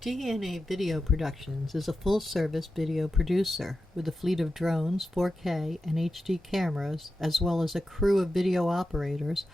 DNA Video Productions is a full-service video producer with a fleet of drones, 4K, and HD cameras, as well as a crew of video operators.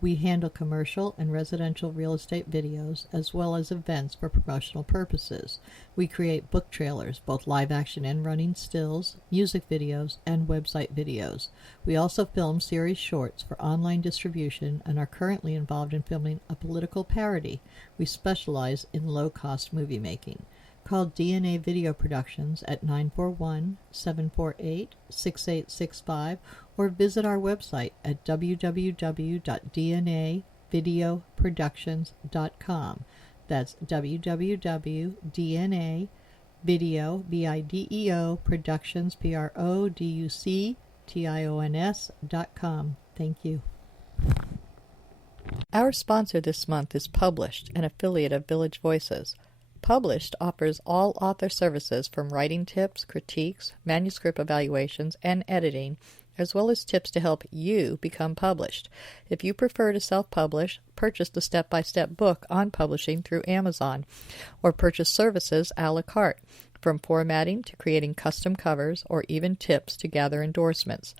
We handle commercial and residential real estate videos, as well as events for promotional purposes. We create book trailers, both live-action and running stills, music videos, and website videos. We also film series shorts for online distribution and are currently involved in filming a political parody. We specialize in low-cost movie making. Call DNA Video Productions at 941-748-6865 or visit our website at www.dnavideoproductions.com. That's www.dnavideoproductions.com. Thank you. Our sponsor this month is Published, an affiliate of Village Voices. Published offers all author services from writing tips, critiques, manuscript evaluations, and editing, as well as tips to help you become published. If you prefer to self-publish, purchase the step-by-step book on publishing through Amazon, or purchase services a la carte, from formatting to creating custom covers, or even tips to gather endorsements.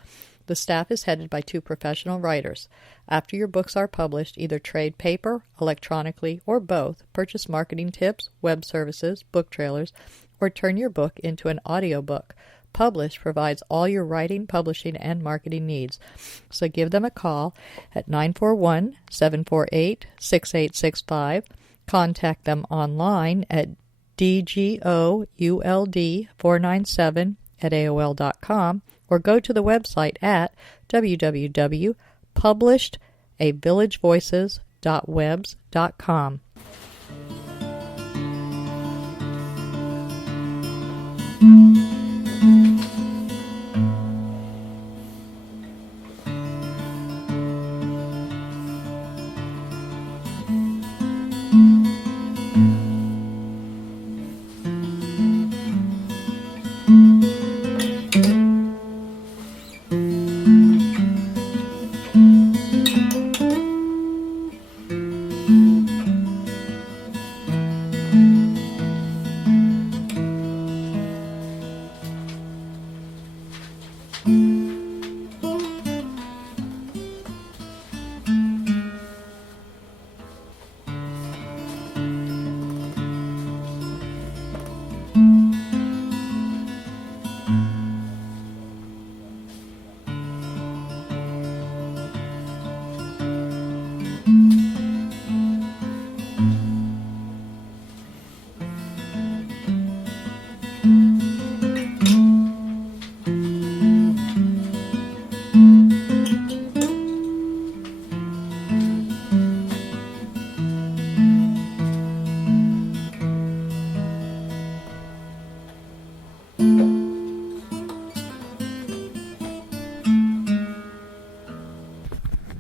The staff is headed by 2 professional writers. After your books are published, either trade paper, electronically, or both, purchase marketing tips, web services, book trailers, or turn your book into an audiobook. Publish provides all your writing, publishing, and marketing needs. So give them a call at 941-748-6865. Contact them online at dgould497@aol.com or go to the website at www.publishedavillagevoices.webs.com.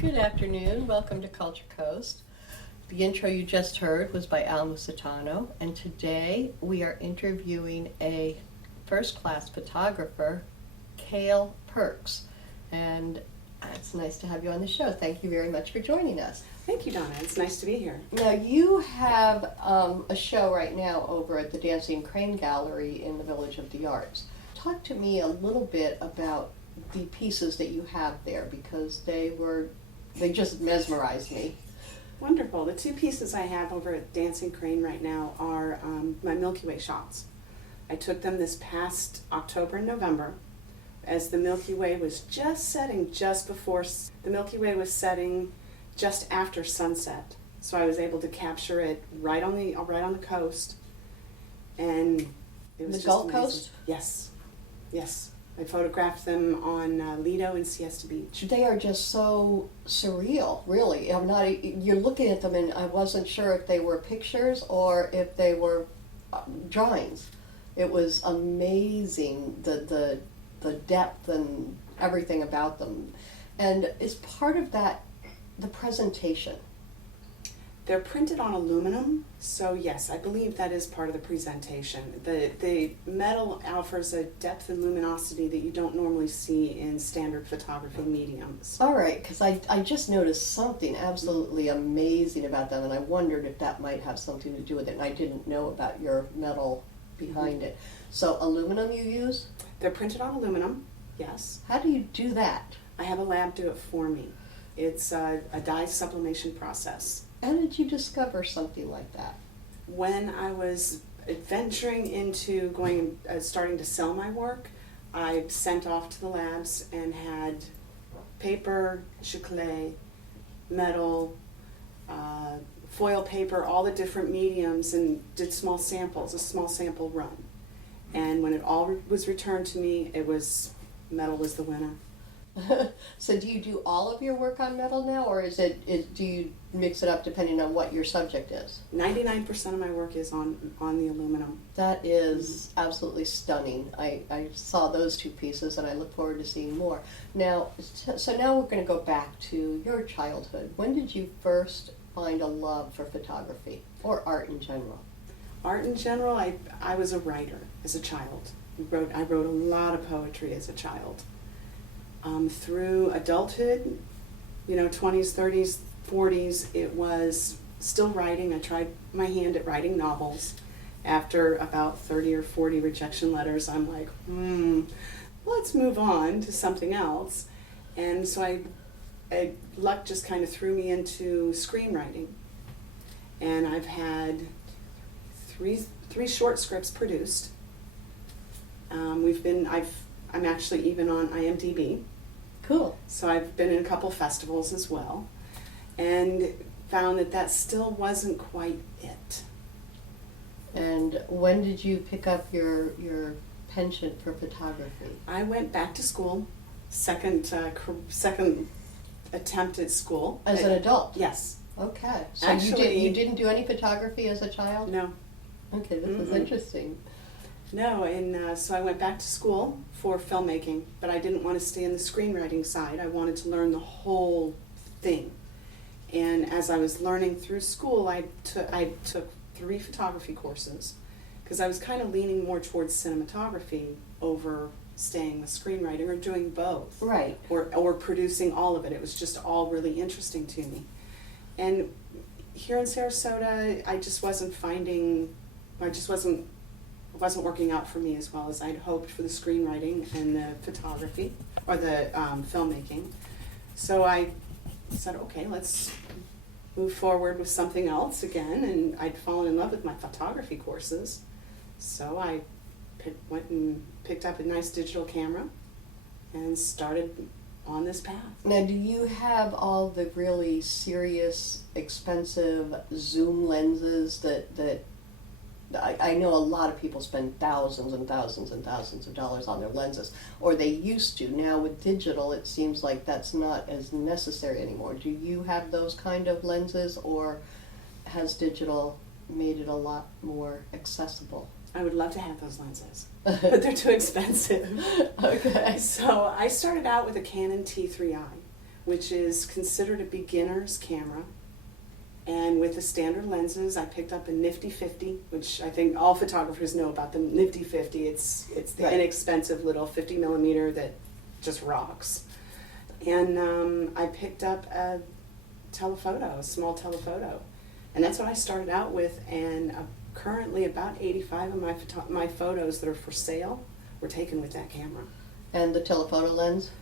Good afternoon. Welcome to Culture Coast. The intro you just heard was by Al Musitano, and today we are interviewing a first-class photographer, Kayl Perks. And it's nice to have you on the show. Thank you very much for joining us. Thank you, Donna. It's nice to be here. Now, you have a show right now over at the Dancing Crane Gallery in the Village of the Arts. Talk to me a little bit about the pieces that you have there, because they just mesmerized me. Wonderful. The 2 pieces I have over at Dancing Crane right now are my Milky Way shots. I took them this past October and November as the Milky Way was just setting the Milky Way was setting just after sunset. So I was able to capture it right on the coast, and it was The just Gulf amazing. Coast? Yes. I photographed them on Lido and Siesta Beach. They are just so surreal, really. You're looking at them and I wasn't sure if they were pictures or if they were drawings. It was amazing, the depth and everything about them. And is part of that the presentation? They're printed on aluminum, so yes, I believe that is part of the presentation. The metal offers a depth and luminosity that you don't normally see in standard photography mediums. All right, because I just noticed something absolutely amazing about them, and I wondered if that might have something to do with it, and I didn't know about your metal behind it. So aluminum you use? They're printed on aluminum, yes. How do you do that? I have a lab do it for me. It's a dye sublimation process. How did you discover something like that? When I was venturing into starting to sell my work, I sent off to the labs and had paper, giclée, metal, foil paper, all the different mediums, and did small samples, a small sample run. And when it all was returned to me, metal was the winner. So do you do all of your work on metal now, or do you mix it up depending on what your subject is? 99% of my work is on the aluminum. That is absolutely stunning. I saw those two pieces, and I look forward to seeing more. Now, so now we're going to go back to your childhood. When did you first find a love for photography, or art in general? Art in general, I was a writer as a child. I wrote a lot of poetry as a child. Through adulthood, 20s, 30s, 40s, it was still writing. I tried my hand at writing novels. After about 30 or 40 rejection letters, I'm like, let's move on to something else. And so luck just kind of threw me into screenwriting. And I've had three short scripts produced. I'm actually even on IMDb. Cool. So I've been in a couple festivals as well, and found that still wasn't quite it. And when did you pick up your penchant for photography? I went back to school, second attempt at school. As an adult? Yes. Okay. So Actually, you didn't do any photography as a child? No. Okay, this is interesting. No, and so I went back to school for filmmaking, but I didn't want to stay in the screenwriting side. I wanted to learn the whole thing. And as I was learning through school, I took 3 photography courses, because I was kind of leaning more towards cinematography over staying with screenwriting, or doing both. Right. Or producing all of it. It was just all really interesting to me. And here in Sarasota, I just wasn't wasn't working out for me as well as I'd hoped for the screenwriting and the photography, or the filmmaking. So I said, okay, let's move forward with something else again, and I'd fallen in love with my photography courses. So I went and picked up a nice digital camera and started on this path. Now, do you have all the really serious, expensive zoom lenses that I know a lot of people spend thousands and thousands and thousands of dollars on their lenses, or they used to. Now with digital, it seems like that's not as necessary anymore. Do you have those kind of lenses, or has digital made it a lot more accessible? I would love to have those lenses, but they're too expensive. Okay. So I started out with a Canon T3i, which is considered a beginner's camera. And with the standard lenses, I picked up a Nifty 50, which I think all photographers know about the Nifty 50. It's the right. inexpensive little 50 millimeter that just rocks. And I picked up a telephoto, a small telephoto. And that's what I started out with. And currently about 85 of my photos that are for sale were taken with that camera. And the telephoto lens?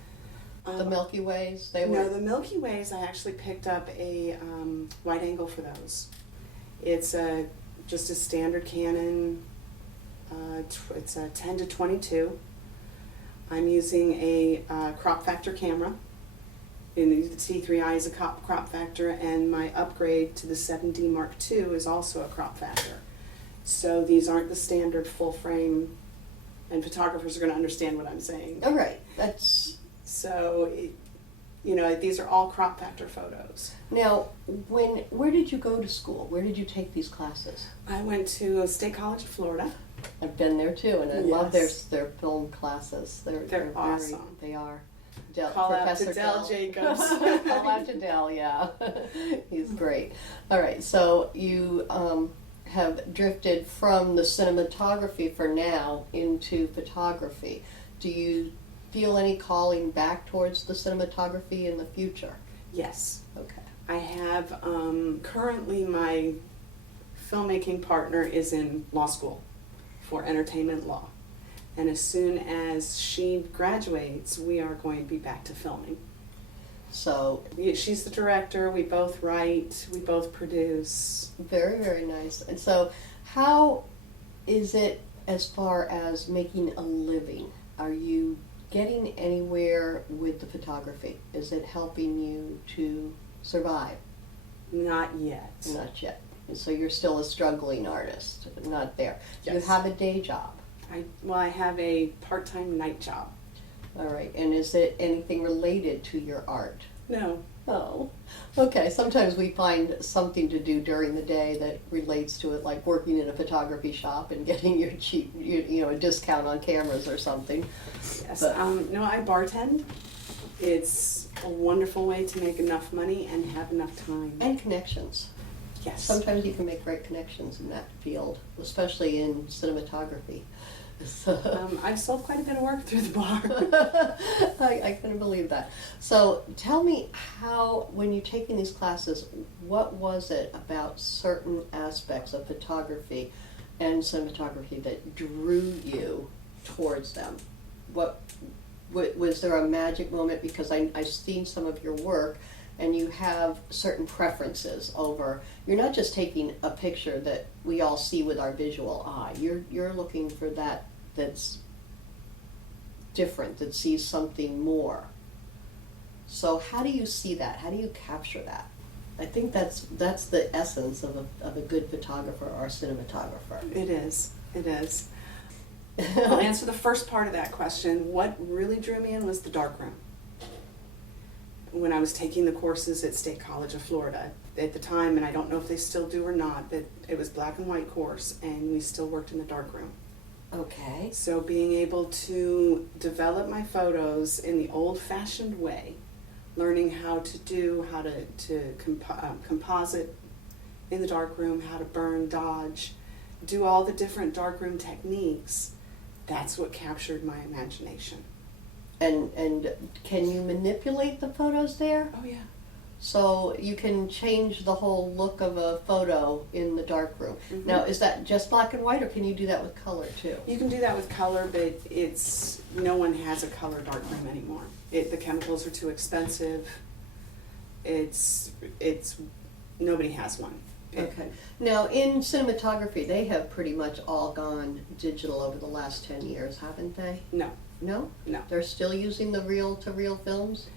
The Milky Ways? No, the Milky Ways, I actually picked up a wide angle for those. It's just a standard Canon, it's a 10 to 22. I'm using a crop factor camera. And the T3i is a crop factor, and my upgrade to the 7D Mark II is also a crop factor. So these aren't the standard full frame, and photographers are going to understand what I'm saying. All right, that's... So, these are all crop factor photos. Now, where did you go to school? Where did you take these classes? I went to State College of Florida. I've been there too, and I love their film classes. They're awesome. They are. Call out Professor to Del Jacobs. Call out to Del, yeah. He's great. All right, so you have drifted from the cinematography for now into photography. Do you feel any calling back towards the cinematography in the future? Yes. Okay. I have, currently my filmmaking partner is in law school for entertainment law. And as soon as she graduates, we are going to be back to filming. So She's the director, we both write, we both produce. very, very nice. And so how is it as far as making a living? Are you getting anywhere with the photography? Is it helping you to survive? Not yet. Not yet. And so you're still a struggling artist, not there. Yes. You have a day job. I have a part-time night job. All right. And is it anything related to your art? No. Oh, okay. Sometimes we find something to do during the day that relates to it, like working in a photography shop and getting your cheap, a discount on cameras or something. Yes. But- No, I bartend. It's a wonderful way to make enough money and have enough time. And connections. Yes. Sometimes you can make great connections in that field, especially in cinematography. So, I've sold quite a bit of work through the bar. I can believe that. So tell me how, when you're taking these classes, what was it about certain aspects of photography and cinematography that drew you towards them? What was there a magic moment? Because I've seen some of your work, and you have certain preferences over. You're not just taking a picture that we all see with our visual eye. You're looking for that's different, that sees something more. So how do you see that? How do you capture that? I think that's the essence of a good photographer or cinematographer. It is. It is. I'll answer the first part of that question. What really drew me in was the darkroom. When I was taking the courses at State College of Florida at the time, and I don't know if they still do or not, but it was black and white course, and we still worked in the darkroom. Okay. So being able to develop my photos in the old-fashioned way, learning how to composite in the darkroom, how to burn, dodge, do all the different darkroom techniques, that's what captured my imagination. And can you manipulate the photos there? Oh yeah. So you can change the whole look of a photo in the darkroom. Mhm. Now, is that just black and white, or can you do that with color too? You can do that with color, but no one has a color darkroom anymore. The chemicals are too expensive. Nobody has one. Okay. Now, in cinematography, they have pretty much all gone digital over the last 10 years, haven't they? No. No? No. They're still using the reel-to-reel films?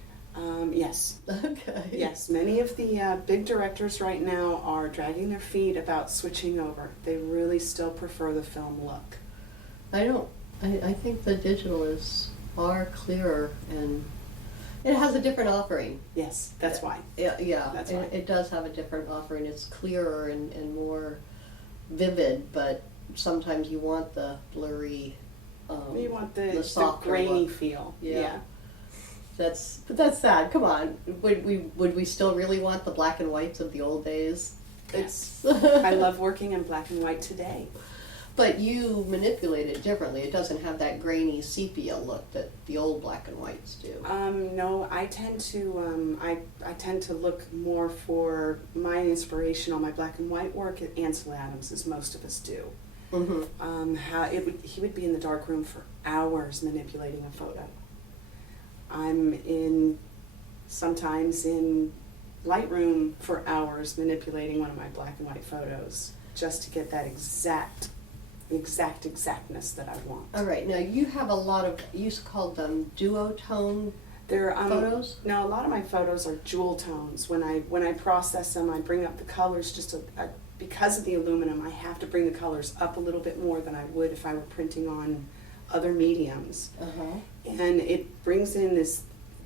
Yes. Okay. Yes, many of the big directors right now are dragging their feet about switching over. They really still prefer the film look. I think the digital is far clearer, and it has a different offering. Yes, that's why. Yeah, That's why. it does have a different offering. It's clearer and more vivid, but sometimes you want the blurry, You want the softer grainy look. feel. Yeah. But that's sad. Come on, would we still really want the black and whites of the old days? It's I love working in black and white today. But you manipulate it differently. It doesn't have that grainy sepia look that the old black and whites do. No, I tend to look more for my inspiration on my black and white work at Ansel Adams, as most of us do. Mm-hmm. He would be in the darkroom for hours manipulating a photo. I'm sometimes in Lightroom for hours manipulating one of my black and white photos just to get that exactness that I want. All right. Now you have a lot of, you called them duotone They're, photos? No, a lot of my photos are jewel tones. When I process them, I bring up the colors because of the aluminum. I have to bring the colors up a little bit more than I would if I were printing on other mediums. Uh-huh. And it brings in this,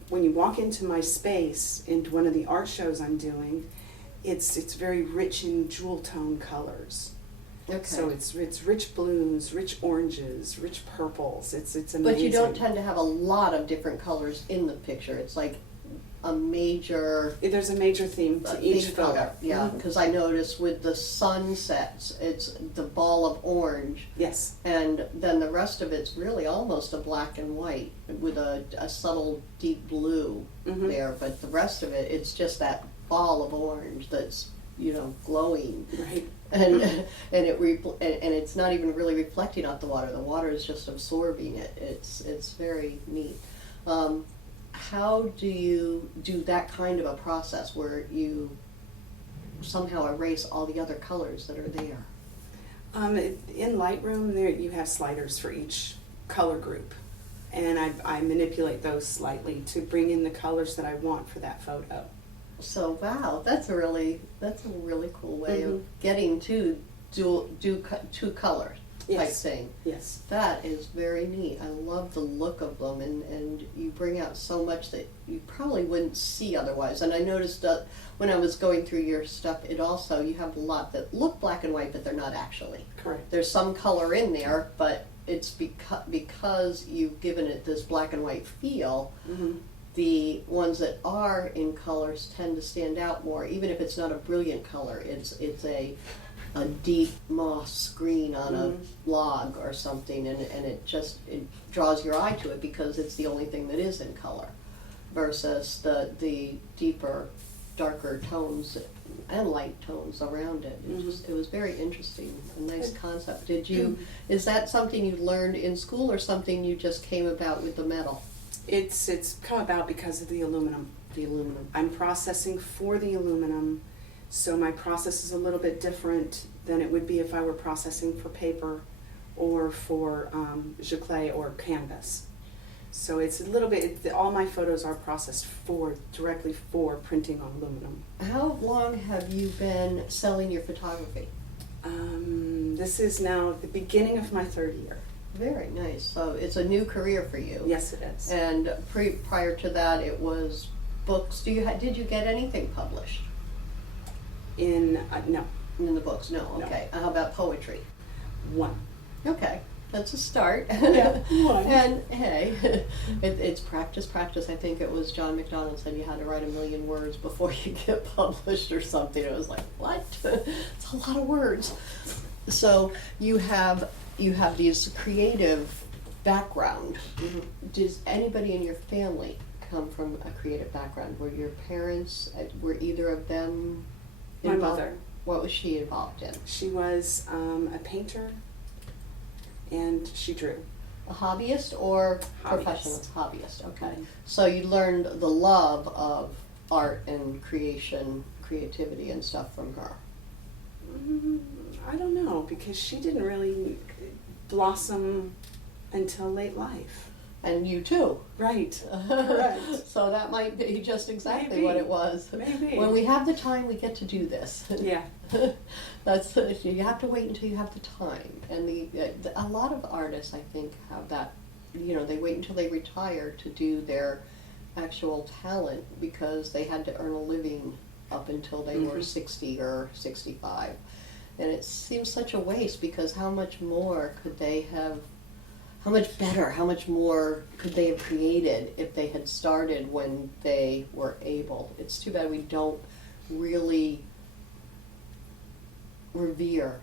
when you walk into my space, into one of the art shows I'm doing, it's very rich in jewel tone colors. Okay. So it's rich blues, rich oranges, rich purples. It's amazing. But you don't tend to have a lot of different colors in the picture. It's like a major... There's a major theme to each big photo. color. Yeah, because I noticed with the sunsets, it's the ball of orange. Yes. And then the rest of it's really almost a black and white with a subtle deep blue there. But the rest of it, it's just that ball of orange that's, glowing. Right. And and it's not even really reflecting off the water. The water is just absorbing it. It's very neat. How do you do that kind of a process where you somehow erase all the other colors that are there? In Lightroom, there you have sliders for each color group, and I manipulate those slightly to bring in the colors that I want for that photo. So wow, that's a really cool way of getting to two colors type thing. Yes. That is very neat. I love the look of them, and you bring out so much that you probably wouldn't see otherwise. And I noticed that when I was going through your stuff, you have a lot that look black and white, but they're not actually. Correct. There's some color in there, but it's because you've given it this black and white feel. The ones that are in colors tend to stand out more, even if it's not a brilliant color. It's a deep moss green on a log or something, and it draws your eye to it because it's the only thing that is in color, versus the deeper, darker tones and light tones around it. It was very interesting, a nice concept. Is that something you learned in school or something you just came about with the metal? It's come about because of the aluminum. The aluminum. I'm processing for the aluminum, so my process is a little bit different than it would be if I were processing for paper or for giclée or canvas. So it's a little bit, all my photos are processed directly for printing on aluminum. How long have you been selling your photography? This is now the beginning of my third year. Very nice. So it's a new career for you. Yes, it is. And prior to that, it was books. Did you get anything published? No. In the books? No. Okay. How about poetry? One. Okay. That's a start. Yeah, one. And hey, it's practice. I think it was John MacDonald said you had to write 1 million words before you get published or something. It was like, what? It's a lot of words. So you have these creative background. Does anybody in your family come from a creative background? Were your parents, were either of them involved? My mother. What was she involved in? She was a painter, and she drew. A hobbyist or Hobbyist. professional? Hobbyist, okay. So you learned the love of art and creativity and stuff from her. I don't know, because she didn't really blossom until late life. And you too. Right. Correct. So that might be just exactly Maybe. what it was. Maybe. When we have the time, we get to do this. Yeah. That's you have to wait until you have the time. And a lot of artists, I think, have that. They wait until they retire to do their actual talent because they had to earn a living up until they were 60 or 65. And it seems such a waste because how much more could they have, how much better, how much more could they have created if they had started when they were able? It's too bad we don't really revere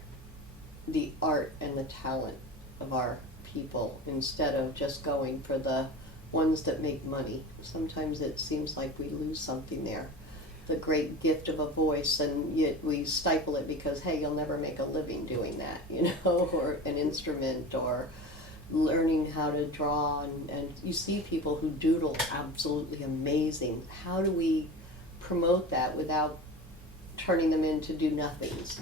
the art and the talent of our people instead of just going for the ones that make money. Sometimes it seems like we lose something there. The great gift of a voice, and yet we stifle it because, hey, you'll never make a living doing that, or an instrument, or learning how to draw, and you see people who doodle absolutely amazing. How do we promote that without turning them into do-nothings?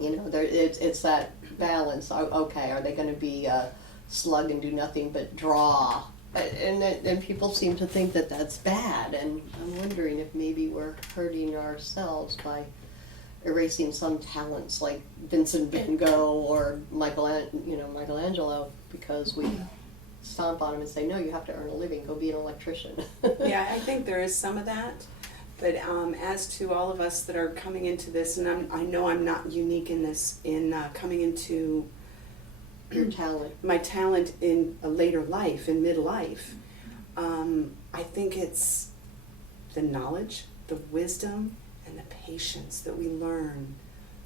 It's that balance. Okay, are they going to be a slug and do nothing but draw? And people seem to think that that's bad, and I'm wondering if maybe we're hurting ourselves by erasing some talents like Vincent Van Gogh or Michelangelo, because we stomp on them and say, no, you have to earn a living, go be an electrician. Yeah, I think there is some of that, But as to all of us that are coming into this, and I know I'm not unique in this, in coming into Your talent. my talent in a later life, in midlife, I think it's the knowledge, the wisdom, and the patience that we learn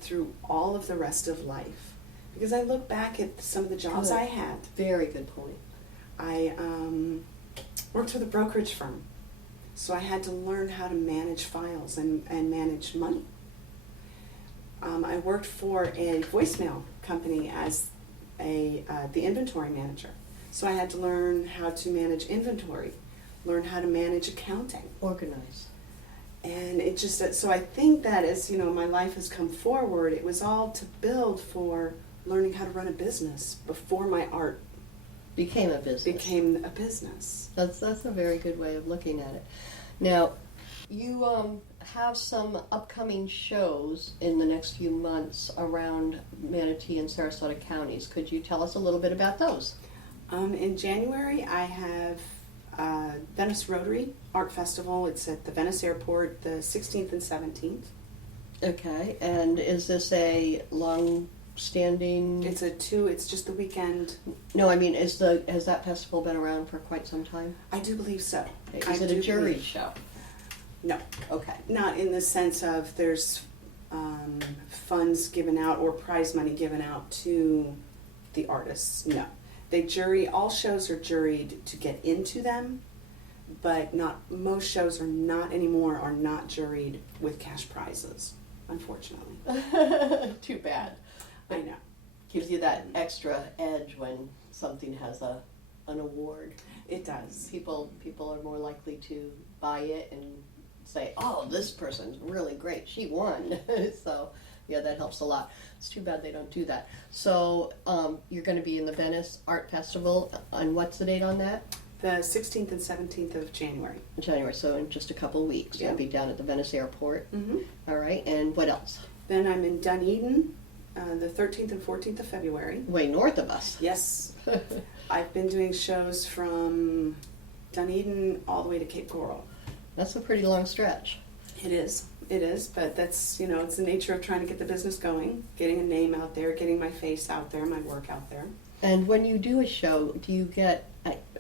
through all of the rest of life. Because I look back at some of the jobs Good. I had. Very good point. I worked with a brokerage firm, so I had to learn how to manage files and manage money. I worked for a voicemail company as the inventory manager, so I had to learn how to manage inventory, learn how to manage accounting. Organize. And it just, so I think that as, my life has come forward, it was all to build for learning how to run a business before my art Became a business. became a business. That's a very good way of looking at it. Now, you have some upcoming shows in the next few months around Manatee and Sarasota counties. Could you tell us a little bit about those? In January, I have Venice Rotary Art Festival. It's at the Venice Airport, the 16th and 17th. Okay, and is this a long-standing? It's just the weekend. No, I mean, has that festival been around for quite some time? I do believe so. Is it a jury show? No, Okay. not in the sense of there's funds given out or prize money given out to the artists. No. All shows are juried to get into them, but most shows are not juried with cash prizes, unfortunately. Too bad. I know. Gives you that extra edge when something has an award. It does. People are more likely to buy it and say, "Oh, this person's really great. She won." So, yeah, that helps a lot. It's too bad they don't do that. So, you're going to be in the Venice Art Festival, and what's the date on that? The 16th and 17th of January. January. So, in just a couple of weeks, Yeah. you'll be down at the Venice Airport. Mm-hmm. All right. And what else? Then I'm in Dunedin, the 13th and 14th of February. Way north of us. Yes. I've been doing shows from Dunedin all the way to Cape Coral. That's a pretty long stretch. It is, but that's, it's the nature of trying to get the business going, getting a name out there, getting my face out there, my work out there. And when you do a show, do you get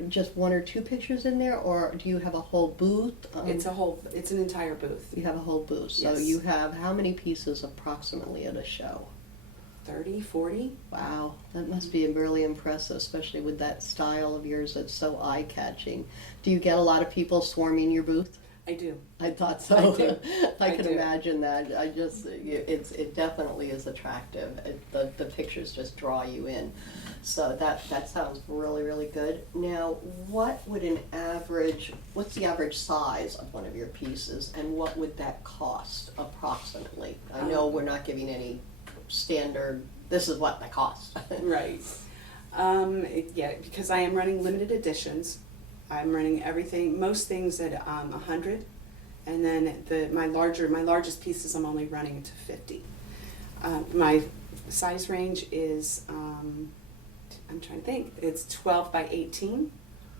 just one or two pictures in there, or do you have a whole booth? It's an entire booth. You have a whole booth. So Yes. you have how many pieces approximately at a show? 30, 40. Wow, that must be really impressive, especially with that style of yours that's so eye-catching. Do you get a lot of people swarming your booth? I do. I thought so. I do. I I can do. imagine that. It definitely is attractive. The pictures just draw you in. So that sounds really, really good. Now, what's the average size of one of your pieces, and what would that cost approximately? I know we're not giving any standard, this is what they cost. Right. Because I am running limited editions. I'm running everything, most things at 100, and then my largest pieces I'm only running to 50. My size range is, I'm trying to think, it's 12 by 18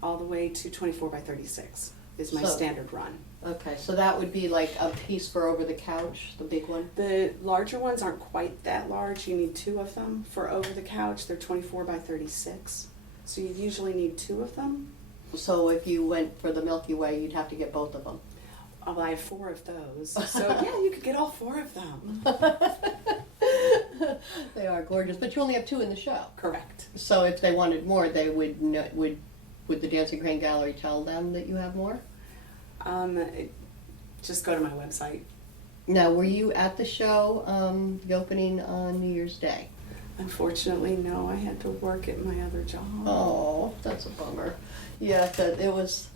all the way to 24 by 36 is my So- standard run. Okay, so that would be like a piece for over the couch, the big one? The larger ones aren't quite that large. You need two of them for over the couch. They're 24 by 36. So you usually need two of them. So if you went for the Milky Way, you'd have to get both of them. Oh, I have 4 of those. So yeah, you could get all 4 of them. They are gorgeous, but you only have 2 in the show. Correct. So if they wanted more, they would the Dancing Crane Gallery tell them that you have more? Just go to my website. Now, were you at the show, the opening on New Year's Day? Unfortunately, no. I had to work at my other job. Oh, that's a bummer. Yeah, it was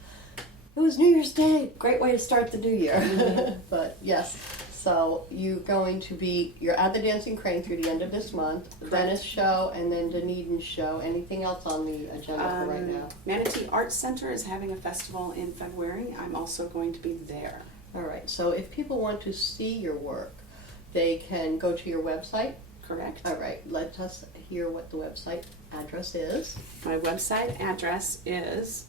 New Year's Day. Great way to start the new year. Mm-hmm. But yes, so you're at the Dancing Crane through the end of this month, Correct. Venice show, and then Dunedin show. Anything else on the agenda for right now? Manatee Arts Center is having a festival in February. I'm also going to be there. All right, so if people want to see your work, they can go to your website. Correct. All right, let us hear what the website address is. My website address is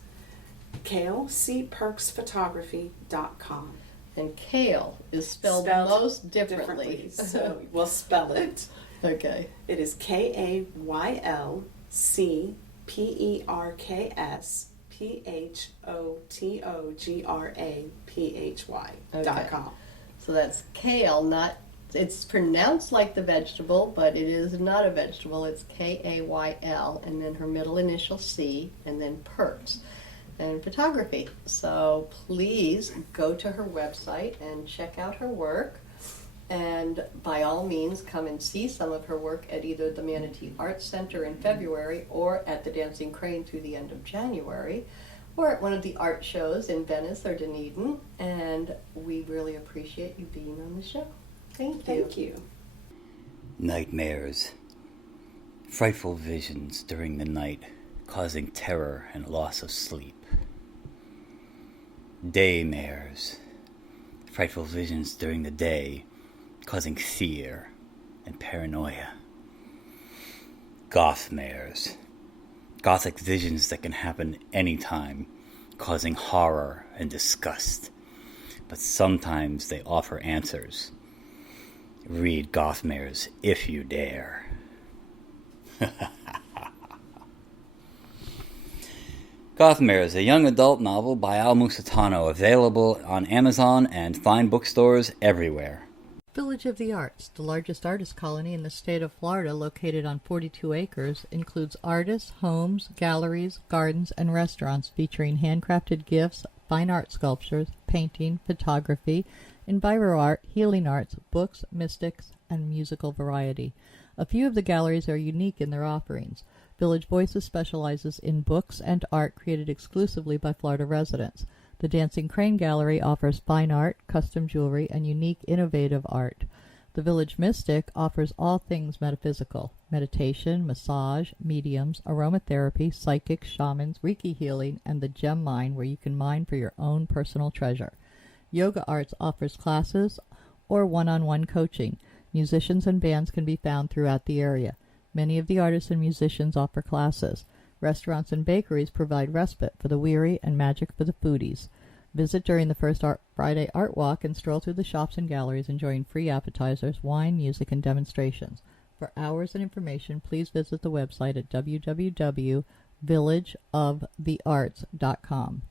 KaylCPerksphotography.com. And Kayl is spelled most differently. So we'll spell it. Okay. It is KaylCPerksphotograPhy.com. So that's Kayl, it's pronounced like the vegetable, but it is not a vegetable. It's Kayl, and then her middle initial C, and then Perks, and photography. So please go to her website and check out her work. And by all means, come and see some of her work at either the Manatee Arts Center in February or at the Dancing Crane through the end of January, or at one of the art shows in Venice or Dunedin. And we really appreciate you being on the show. Thank you. Thank you. Nightmares. Frightful visions during the night, causing terror and loss of sleep. Daymares. Frightful visions during the day, causing fear and paranoia. Gothmares. Gothic visions that can happen anytime, causing horror and disgust. But sometimes they offer answers. Read Gothmares if you dare. Gothmares, a young adult novel by Al Musitano, available on Amazon and fine bookstores everywhere. Village of the Arts, the largest artist colony in the state of Florida, located on 42 acres, includes artists, homes, galleries, gardens, and restaurants featuring handcrafted gifts, fine art sculptures, painting, photography, enviro art, healing arts, books, mystics, and musical variety. A few of the galleries are unique in their offerings. Village Voices specializes in books and art created exclusively by Florida residents. The Dancing Crane Gallery offers fine art, custom jewelry, and unique innovative art. The Village Mystic offers all things metaphysical: meditation, massage, mediums, aromatherapy, psychics, shamans, Reiki healing, and the gem mine, where you can mine for your own personal treasure. Yoga Arts offers classes or one-on-one coaching. Musicians and bands can be found throughout the area. Many of the artists and musicians offer classes. Restaurants and bakeries provide respite for the weary and magic for the foodies. Visit during the first Friday Art Walk and stroll through the shops and galleries enjoying free appetizers, wine, music, and demonstrations. For hours and information, please visit the website at www.villageofthearts.com.